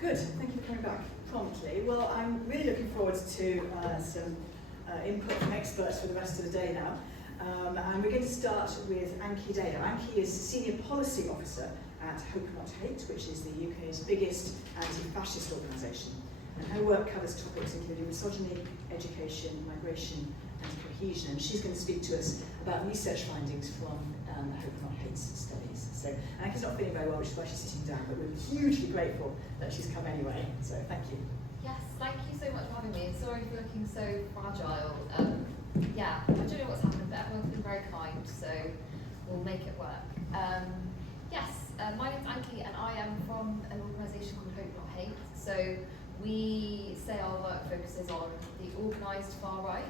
Good, thank you for coming back promptly. Well, I'm really looking forward to some input from experts for the rest of the day now. And we're going to start with Anki Day. Now, Anki is Senior Policy Officer at Hope Not Hate, which is the UK's biggest anti-fascist organisation. And her work covers topics including misogyny, education, migration and cohesion. And she's going to speak to us about research findings from Hope Not Hate studies. So Anki's not feeling very well, which is why she's sitting down, but we're hugely grateful that she's come anyway. So thank you. Yes, thank you so much for having me. Sorry for looking so fragile. Yeah, I don't know what's happened, but everyone's been very kind, so we'll make it work. My name's Anki, and I am from an organisation called Hope Not Hate. So we say our work focuses on the organised far right.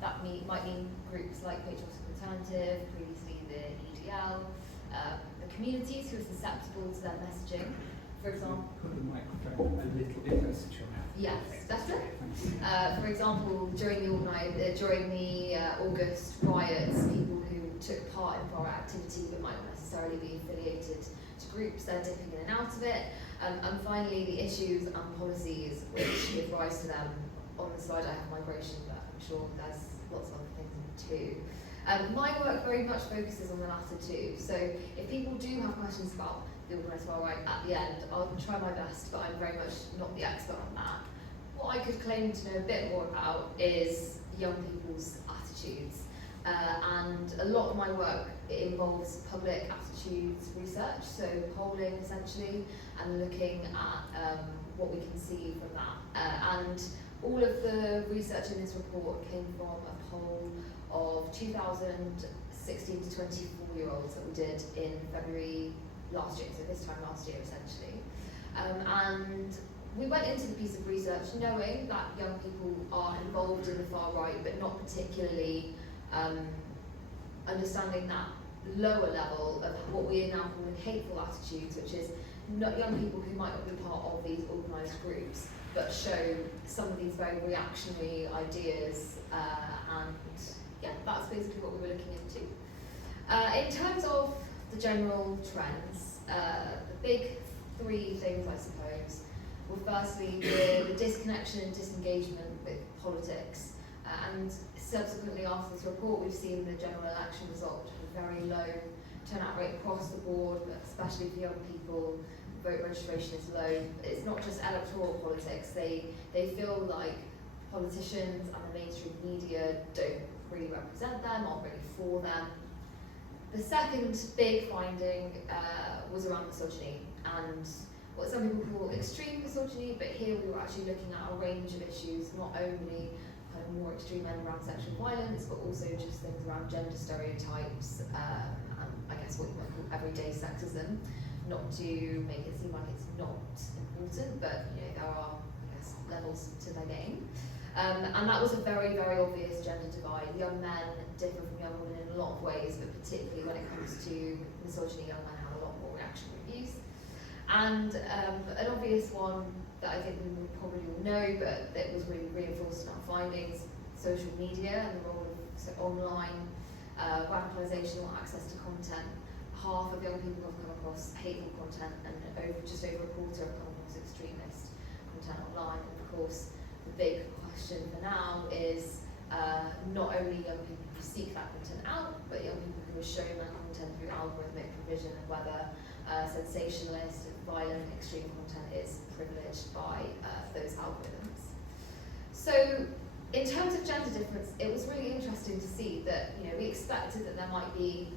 That might mean groups like Patriotic Alternative, previously the EDL, the communities who are susceptible to their messaging. For example, put the microphone a little bit closer to your mouth. Yes, better. For example, during the August riots, people who took part in far right activity but might not necessarily be affiliated to groups, they're dipping in and out of it. And finally, the issues and policies which give rise to them. On the slide I have migration, but I'm sure there's lots of other things too. My work very much focuses on the latter two. So if people do have questions about the organised far right at the end, I'll try my best, but I'm very much not the expert on that. What I could claim to know a bit more about is young people's attitudes. And a lot of my work involves public attitudes research, so polling essentially, and looking at what we can see from that. And all of the research in this report came from a poll of 2016 to 24-year-olds that we did in February last year, so this time last year essentially. And we went into the piece of research knowing that young people are involved in the far right, but not particularly understanding that lower level of what we are now calling hateful attitudes, which is not young people who might not be part of these organised groups, but show some of these very reactionary ideas, and yeah, that's basically what we were looking into. In terms of the general trends, the big three things, I suppose, were firstly the disconnection and disengagement with politics, and subsequently after this report we've seen the general election result with a very low turnout rate across the board, but especially for young people. Vote registration is low. It's not just electoral politics, they feel like politicians and the mainstream media don't really represent them, aren't really for them. The second big finding was around misogyny, and what some people call extreme misogyny, but here we were actually looking at a range of issues, not only kind of more extreme end around sexual violence, but also just things around gender stereotypes, and I guess what you might call everyday sexism. Not to make it seem like it's not important, but you know, there are, I guess, levels to their game. And that was a very, very obvious gender divide. Young men differ from young women in a lot of ways, but particularly when it comes to misogyny, young men have a lot more reactionary views. And an obvious one that I think we would probably all know, but that was really reinforced in our findings, social media and the role of online radicalisation or access to content. Half of young people have come across hateful content, and just over a quarter have come across extremist content online. And of course, the big question for now is not only young people who seek that content out, but young people who are shown that content through algorithmic provision, and whether sensationalist, violent, extreme content is privileged by those algorithms. So, in terms of gender difference, it was really interesting to see that we expected that there might be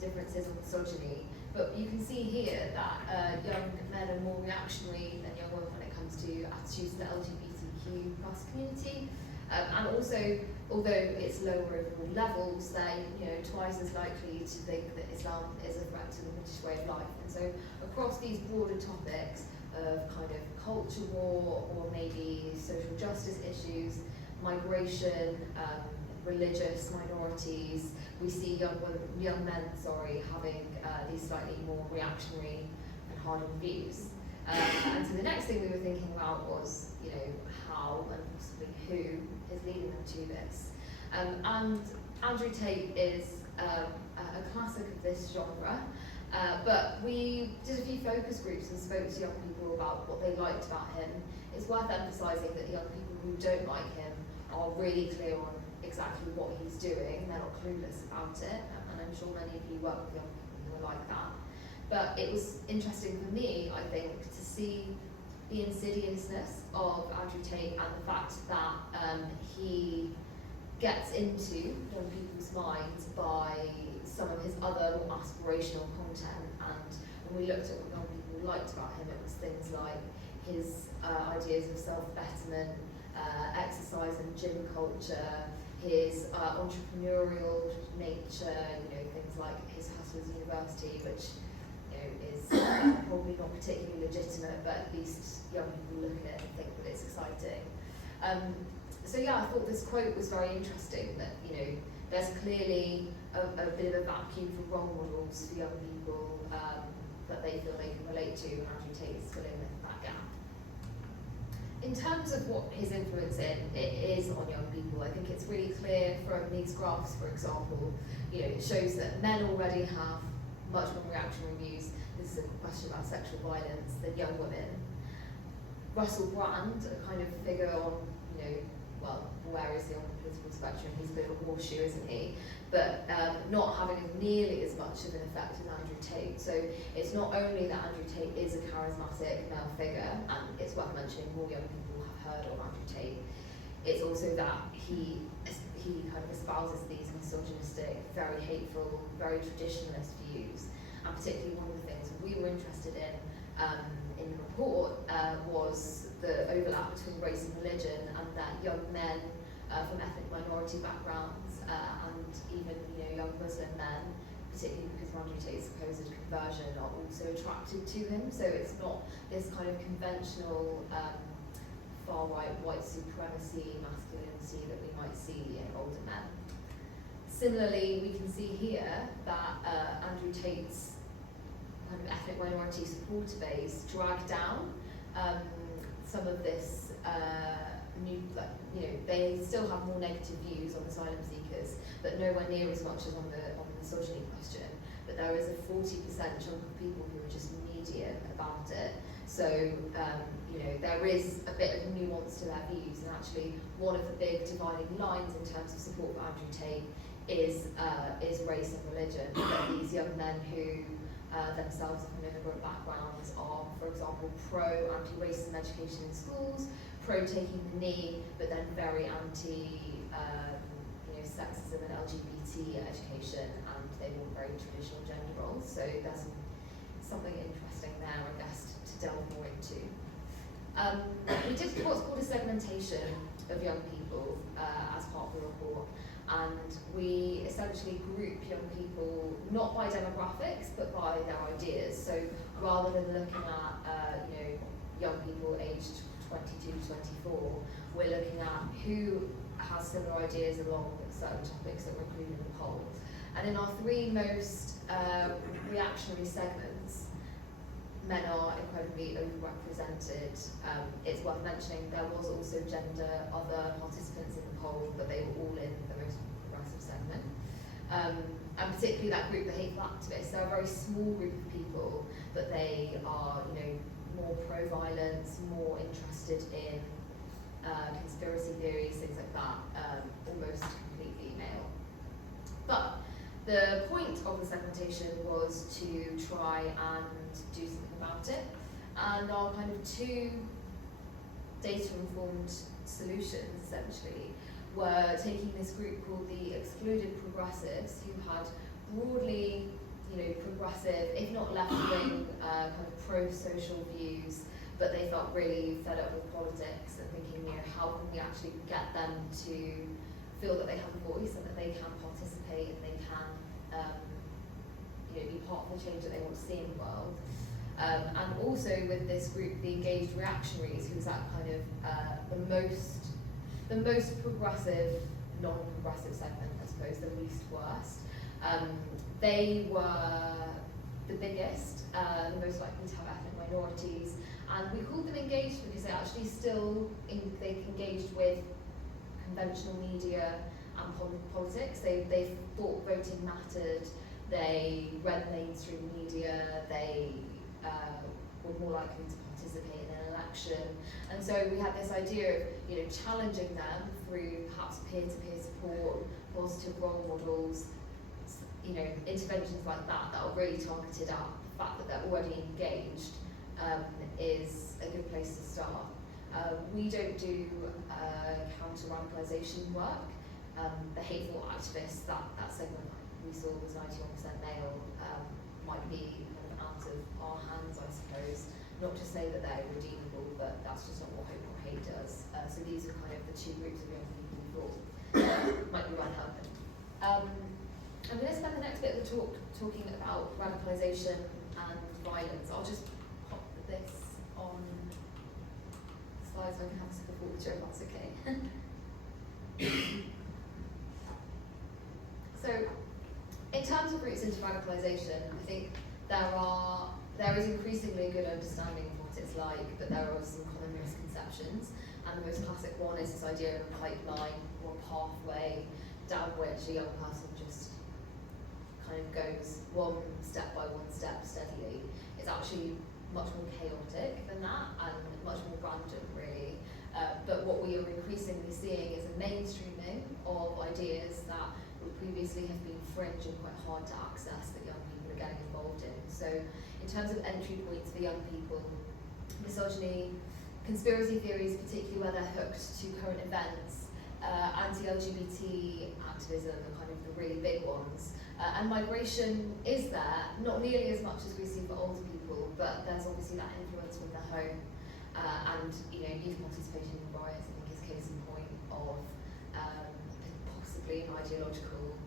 differences in misogyny, but you can see here that young men are more reactionary than young women when it comes to attitudes to the LGBTQ LGBTQ plus community. And also, although it's lower overall levels, they're twice as likely to think that Islam is a threat to the British way of life. And so across these broader topics of kind of culture war or maybe social justice issues, migration, religious minorities, we see young men having these slightly more reactionary and hardened views. And so the next thing we were thinking about was, how and possibly who is leading them to this. And Andrew Tate is a classic of this genre, but we did a few focus groups and spoke to young people about what they liked about him. It's worth emphasising that the young people who don't like him are really clear on exactly what he's doing. They're not clueless about it, and I'm sure many of you work with young people who are like that. But it was interesting for me, I think, to see the insidiousness of Andrew Tate and the fact that he gets into young people's minds by some of his other more aspirational content. And when we looked at what young people liked about him, it was things like his ideas of self-betterment, exercise and gym culture, his entrepreneurial nature, things like his Hustlers University, which is probably not particularly legitimate, but at least young people look at it and think that it's exciting. So yeah, I thought this quote was very interesting, that there's clearly a bit of a vacuum for role models for young people that they feel they can relate to, and Andrew Tate is filling that gap. In terms of what his influence is on young people, I think it's really clear from these graphs, for example. It shows that men already have much more reactionary views. This is a question about sexual violence than young women. Russell Brand, a kind of figure on, where is he on the political spectrum? He's a bit of a horseshoe, isn't he? But not having nearly as much of an effect as Andrew Tate. So it's not only that Andrew Tate is a charismatic male figure, and it's worth mentioning more young people have heard of Andrew Tate. It's also that he kind of espouses these misogynistic, very hateful, very traditionalist views. And particularly one of the things we were interested in the report was the overlap between race and religion, and that young men from ethnic minority backgrounds and even young Muslim men, particularly because of Andrew Tate's supposed conversion, are also attracted to him. So it's not this kind of conventional far-right white supremacy masculinity that we might see in older men. Similarly, we can see here that Andrew Tate's kind of ethnic minority supporter base dragged down some of this they still have more negative views on asylum seekers, but nowhere near as much as on the misogyny question. But there is a 40% chunk of people who are just medium about it. So there is a bit of nuance to their views, and actually one of the big dividing lines in terms of support for Andrew Tate is race and religion. That these young men who themselves are from immigrant backgrounds are, for example, pro anti-racism education in schools, pro taking the knee, but then very anti sexism and LGBT education, and they want very traditional gender roles. So there's something interesting there, I guess, to delve more into. We did what's called a segmentation of young people as part of the report, and we essentially group young people not by demographics but by their ideas. So rather than looking at young people aged 22 to 24, we're looking at who has similar ideas along certain topics that were included in the poll. And in our three most reactionary segments, men are incredibly overrepresented. It's worth mentioning there was also other participants in the poll, but they were all in the most progressive segment. And particularly that group, the hateful activists, they're a very small group of people, but they are, more pro-violence, more interested in conspiracy theories, things like that, almost completely male. But the point of the segmentation was to try and do something about it, and our kind of two data-informed solutions, essentially, were taking this group called the excluded progressives, who had broadly, progressive, if not left-wing, kind of pro-social views, but they felt really fed up with politics and thinking, how actually get them to feel that they have a voice and that they can participate and they can be part of the change that they want to see in the world. And also with this group, the engaged reactionaries, who's that kind of the most progressive, non-progressive segment, I suppose, the least worst. They were the biggest, the most likely to have ethnic minorities, and we called them engaged because they actually they engaged with conventional media and politics. They thought voting mattered. They read mainstream media. They were more likely to participate in an election, and so we had this idea of challenging them through perhaps peer-to-peer support, positive role models, interventions like that are really targeted at the fact that they're already engaged is a good place to start. We don't do counter-radicalisation work. The hateful activists, that segment we saw was 91% male, might be kind of out of our hands, I suppose. Not to say that they're redeemable, but that's just not what Hope or Hate does. So these are kind of the two groups of young people we thought might be worth helping. I'm going to spend the next bit of the talk talking about radicalisation and violence. I'll just pop this on slides so I can have a sip of water if that's okay. So, in terms of routes into radicalisation, I think there is increasingly a good understanding of what it's like, but there are some common misconceptions. And the most classic one is this idea of a pipeline or pathway down which a young person just kind of goes one step by one step steadily. It's actually much more chaotic than that and much more random, really. But what we are increasingly seeing is a mainstreaming of ideas that would previously have been fringe and quite hard to access that young people are getting involved in. So in terms of entry points for young people, misogyny, conspiracy theories, particularly where they're hooked to current events, anti-LGBT activism are kind of the really big ones. And migration is there, not nearly as much as we see for older people, but there's obviously that influence from the home. And youth participation in riots, I think, is case in point of possibly an ideological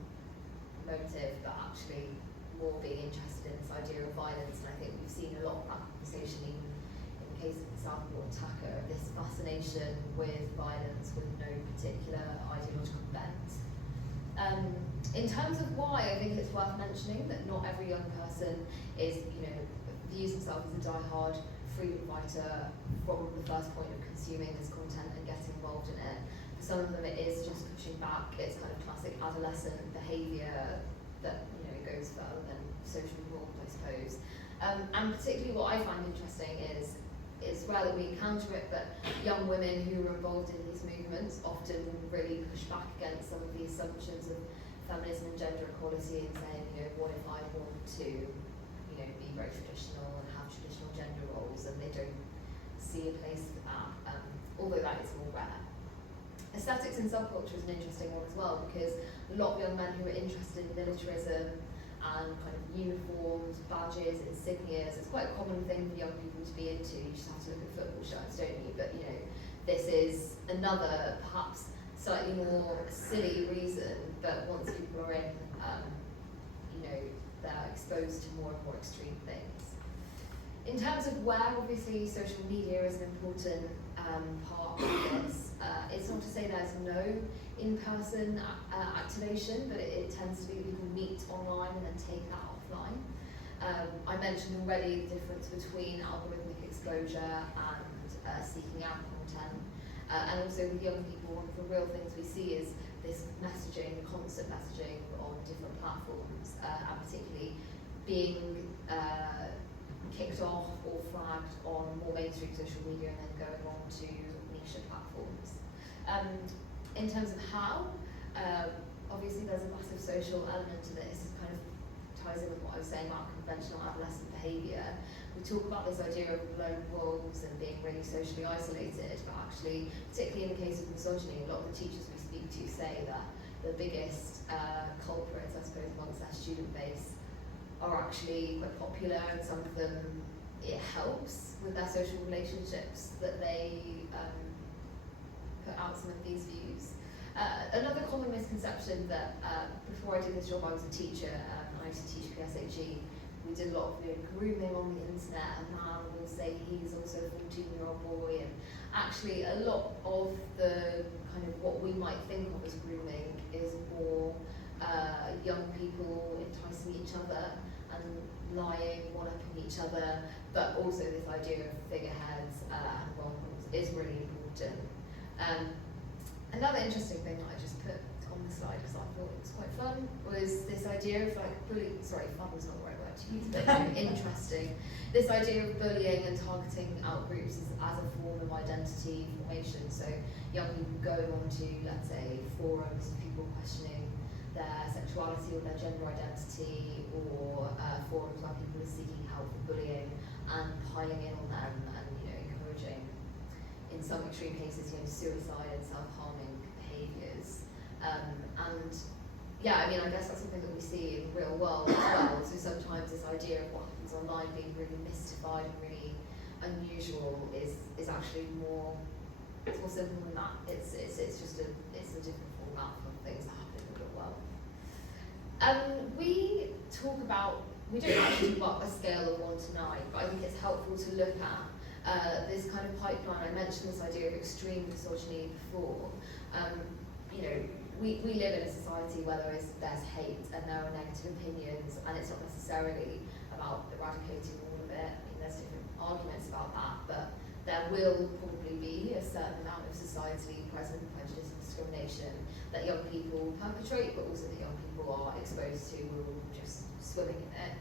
motive, but actually more being interested in this idea of violence. And I think we've seen a lot of that conversation even in the case of the Southport attacker, this fascination with violence with no particular ideological bent. In terms of why, I think it's worth mentioning that not every young person views himself as a die-hard freedom fighter from the first point of consuming this content and getting involved in it. For some of them it is just pushing back. It's kind of classic adolescent behaviour that goes further than social norms, I suppose. And particularly what I find interesting is it's rare that we encounter it, but young women who are involved in these movements often really push back against some of the assumptions of feminism and gender equality and saying, what if I want to be very traditional and have traditional gender roles, and they don't see a place for that, although that is more rare. Aesthetics and subculture is an interesting one as well, because a lot of young men who are interested in militarism and kind of uniforms, badges, insignias, it's quite a common thing for young people to be into. You just have to look at football shirts, don't you? But this is another perhaps slightly more silly reason, but once people are in, they're exposed to more and more extreme things. In terms of where, obviously, social media is an important part of this. It's not to say there's no in-person activation, but it tends to be people meet online and then take that offline. I mentioned already the difference between algorithmic exposure and seeking out content. And also with young people, one of the real things we see is this messaging, the constant messaging on different platforms, and particularly being kicked off or flagged on more mainstream social media and then going on to niche platforms. In terms of how, obviously there's a massive social element to this. It kind of ties in with what I was saying about conventional adolescent behaviour. We talk about this idea of lone wolves and being really socially isolated, but actually, particularly in the case of misogyny, a lot of the teachers we speak to say that the biggest culprits, I suppose, amongst their student base are actually quite popular, and some of them, it helps with their social relationships that they put outside some of these views. Another common misconception that before I did this job I was a teacher, I used to teach PSHE. We did a lot of grooming on the internet, and man will say he's also a 14-year-old boy, and actually a lot of the kind of what we might think of as grooming is more young people enticing each other and lying, one-upping each other, but also this idea of figureheads and role models is really important. Another interesting thing that I just put on the slide because I thought it was quite fun was this idea of like bullying. Sorry, fun was not the right word to use, but interesting. This idea of bullying and targeting out groups as a form of identity formation. So young people going onto, let's say, forums of people questioning their sexuality or their gender identity, or forums where people are seeking help for bullying and piling in on them and encouraging, in some extreme cases, suicide and self-harming behaviours. And yeah, I mean, I guess that's something that we see in the real world as well. So sometimes this idea of what happens online being really mystified and really unusual is actually more, it's more simple than that. It's just a different format of things that happen in the real world. We don't actually do a scale of 1 to 9, but I think it's helpful to look at this kind of pipeline. I mentioned this idea of extreme misogyny before. We live in a society where there's hate and there are negative opinions, and it's not necessarily about eradicating all of it. I mean, there's different arguments about that, but there will probably be a certain amount of societally present prejudice and discrimination that young people perpetrate, but also that young people are exposed to. We're all just swimming in it.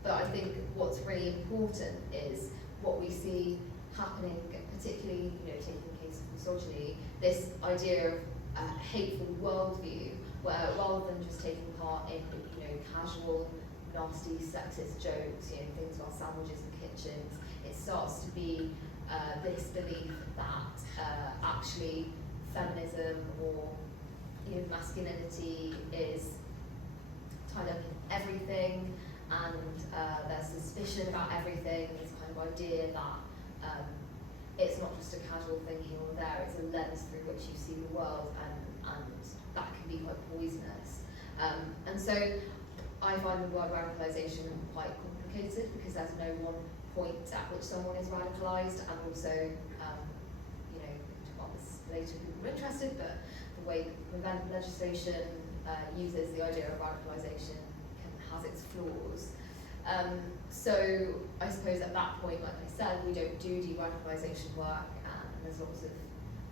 But I think what's really important is what we see happening, particularly, taking the case of misogyny, this idea of hateful worldview, where rather than just taking part in, casual, nasty, sexist jokes, things about sandwiches and kitchens, it starts to be this belief that actually feminism or masculinity is tied up in everything, and there's suspicion about everything. This kind of idea that it's not just a casual thing here or there, it's a lens through which you see the world, and that can be quite poisonous. And so I find the word radicalisation quite complicated because there's no one point at which someone is radicalised, and also, talk about this later if people are interested, but the way that prevent legislation uses the idea of radicalisation has its flaws. So I suppose at that point, like I said, we don't do de-radicalisation work, and there's lots of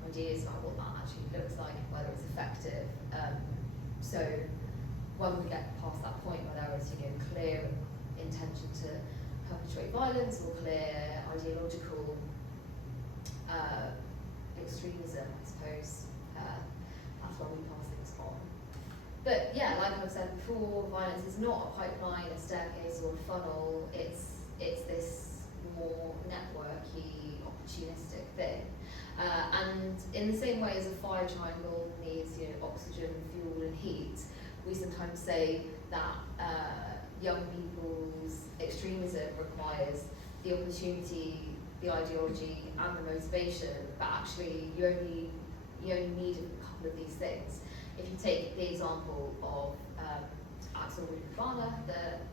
ideas about what that actually looks like and whether it's effective. So when we get past that point where there is clear intention to perpetrate violence or clear ideological extremism, I suppose, that's when we pass things on. But yeah, like I've said before, violence is not a pipeline, a staircase, or a funnel. It's this more networky, opportunistic thing. And in the same way as a fire triangle needs oxygen, fuel, and heat, we sometimes say that young people's extremism requires the opportunity, the ideology, and the motivation, but actually you only need a couple of these things. If you take the example of Axel Rubana,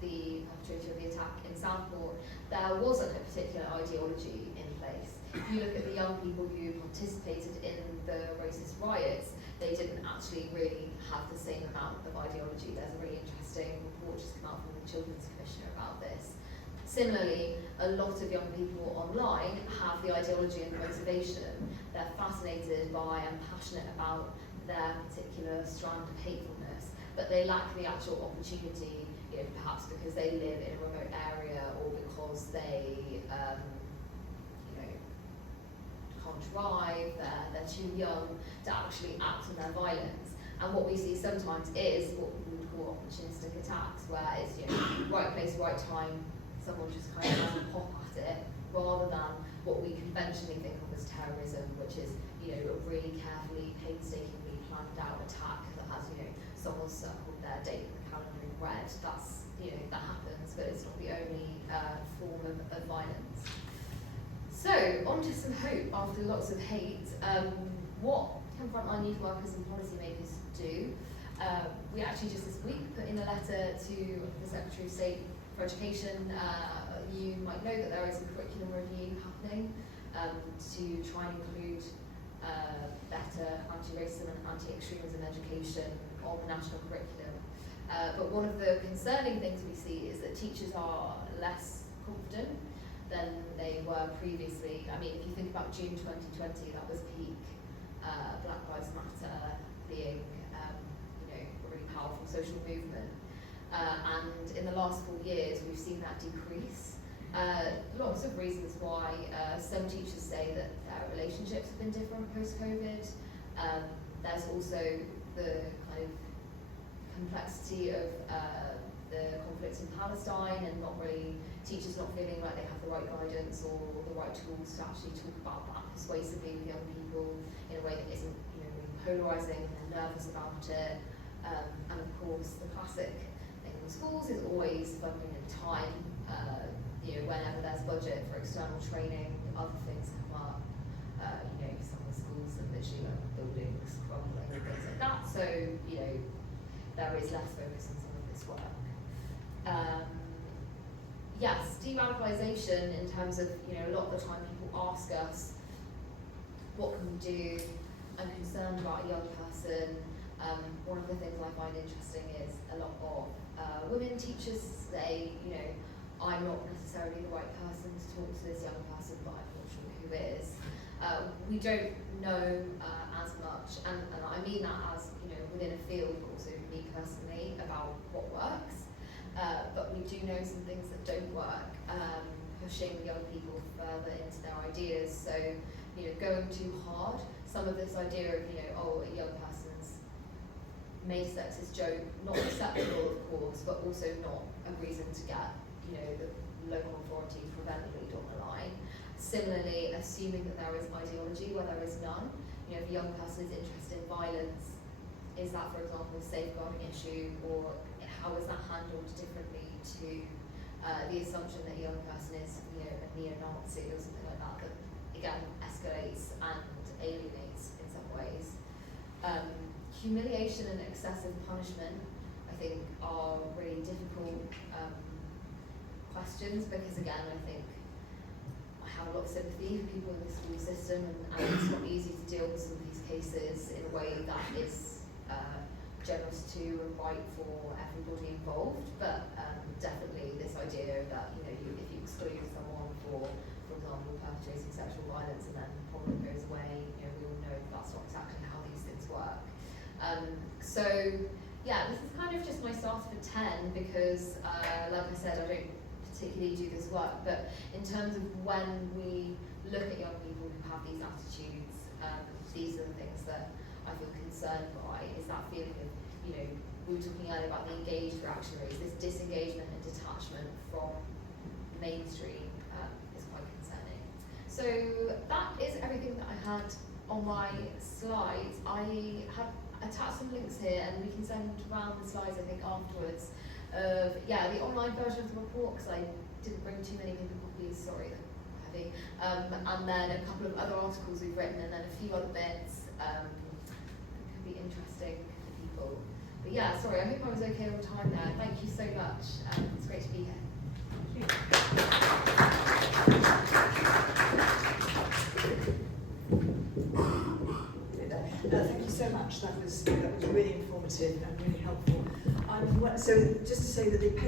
the perpetrator of the attack in Southport, there wasn't a particular ideology in place. If you look at the young people who participated in the racist riots, they didn't actually really have the same amount of ideology. There's a really interesting report just come out from the Children's Commissioner about this. Similarly, a lot of young people online have the ideology and motivation. They're fascinated by and passionate about their particular strand of hatefulness, but they lack the actual opportunity, perhaps because they live in a remote area or because they can't drive, they're too young to actually act on their violence. And what we see sometimes is what we would call opportunistic attacks, where it's right place, right time, someone just kind of pop at it, rather than what we conventionally think of as terrorism, which is a really carefully, painstakingly planned out attack that has someone circled their date in the calendar in red. That's that happens, but it's not the only form of violence. So on to some hope after lots of hate. what can frontline youth workers and policymakers do? We actually just this week put in a letter to the Secretary of State for Education. You might know that there is a curriculum review happening to try and include better anti-racism and anti-extremism education on the national curriculum. But one of the concerning things we see is that teachers are less confident than they were previously. I mean, if you think about June 2020, that was peak Black Lives Matter being a really powerful social movement. And in the last 4 years, we've seen that decrease. Lots of reasons why. Some teachers say that their relationships have been different post-COVID. There's also the kind of complexity of the conflict in Palestine and teachers not feeling like they have the right guidance or the right tools to actually talk about that persuasively with young people in a way that isn't really polarising, and they're nervous about it. And of course, the classic thing in schools is always funding and time. Whenever there's budget for external training, other things come up. Some of the schools are literally like buildings crumbling and things like that. So, there is less focus on some of this work. Yes, de-radicalisation in terms of, a lot of the time people ask us, what can we do? I'm concerned about a young person. One of the things I find interesting is a lot of women teachers say, I'm not necessarily the right person to talk to this young person, but I'm not sure who is. We don't know as much, and I mean that as, within a field, but also me personally, about what works. But we do know some things that don't work, pushing young people further into their ideas. So, going too hard, some of this idea of, a young person's made a sexist joke, not acceptable, of course, but also not a reason to get the local authority preventively on the line. Similarly, assuming that there is ideology where there is none. If a young person is interested in violence, is that, for example, a safeguarding issue, or how is that handled differently to the assumption that a young person is, a neo-Nazi or something like that, that again escalates and alienates in some ways. Humiliation and excessive punishment, I think, are really difficult questions, because again, I think I have a lot of sympathy for people in the school system, and it's not easy to deal with some of these cases in a way that is generous to and right for everybody involved. But definitely this idea that if you exclude someone for example, perpetrating sexual violence and then the problem goes away, we all know that's not exactly how these things work. So yeah, this is kind of just my start for 10, because like I said, I don't particularly do this work, but in terms of when we look at young people who have these attitudes, these are the things that I feel concerned by, is that feeling of, we were talking earlier about the engaged reactionaries, this disengagement and detachment from mainstream is quite concerning. So that is everything that I had on my slides. I have attached some links here, and we can send around the slides, I think, afterwards, of, the online version of the report, because I didn't bring too many paper copies, sorry, they're heavy, and then a couple of other articles we've written, and then a few other bits that could be interesting for people. But yeah, sorry, I hope I was okay on time there. Thank you so much. It's great to be here. Thank you so much. That was really informative and really helpful. So just to say that the